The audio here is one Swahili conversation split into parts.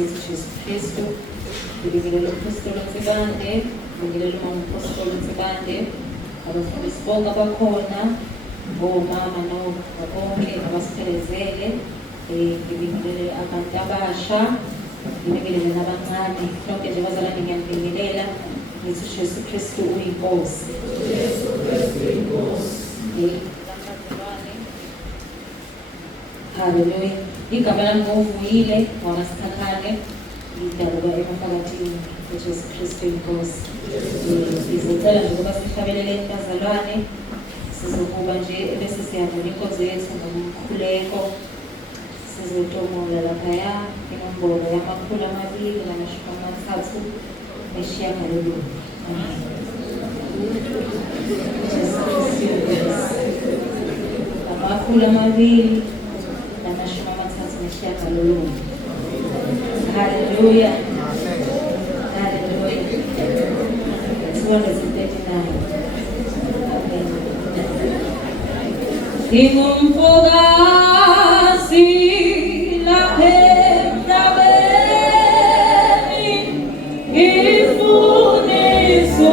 wetu Yesu Kristu, libingelelo apostolo Nzibande, libingelelo apostolo Nzibande, abafundisi bonke abakhona, omama bonke abasiphelezele, libingelele abantu abasha, libingelele nabancane, lonke nje abazalwane ngiyabingelela, ngithi Yesu Kristu uyinkosi. Yesu Kristu uyinkosi. Haleluya. Igama lami ngovuyile wamasithathane idabuka emphakathini Yesu Kristu inkosi. Sizocela nje ukuba sihlabelele bazalwane, sizokuba nje bese siyavula inkonzo yethu ngomkhuleko, sizotomola laphaya inombolo yamakhulu 230 nesishiyagalolunye. Amakhulu 230 nesishiyagalolunye. Hallelujah. Hallelujah. 239. Amen. Ingumfokazi lapha emhlabeni, ngifundisa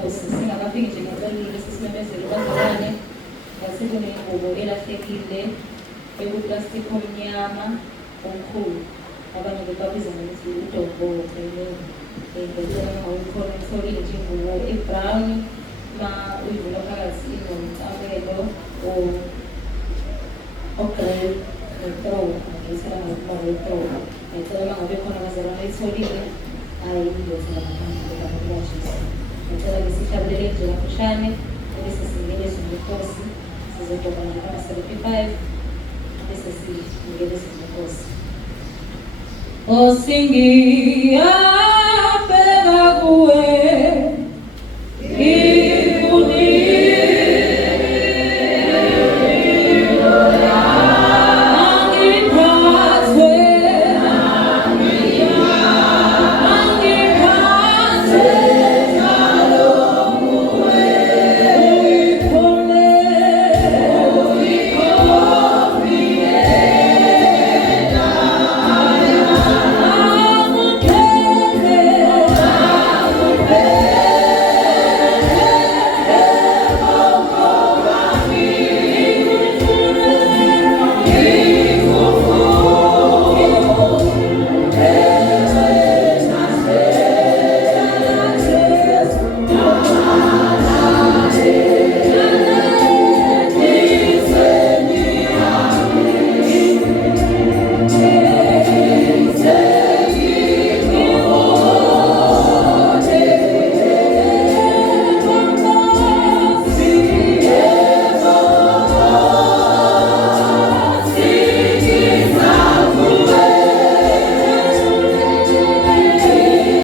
inkosi. Singakafiki nje ngecelile sisimemezele ubazalwane ngasekunengubo elahlekile ekuplastiki omnyama omkhulu. Abanye bebabiza ngokuthi udobhoke. Ngicela ngawukhona ngitholile nje ingubo ebrown ma uyivula phakathi inomcameloogrey netrow. Ngicela ngokuba netrow. Ngicela uma ngabe khona abazalwane ayitholile ngiyozela ngaphandle kaJesu. Ngicela ngisihlabelele nje kafushane bese singenisa umkhosi sizodoba ngama 75 bese singenisa umkhosi. Oh, singing.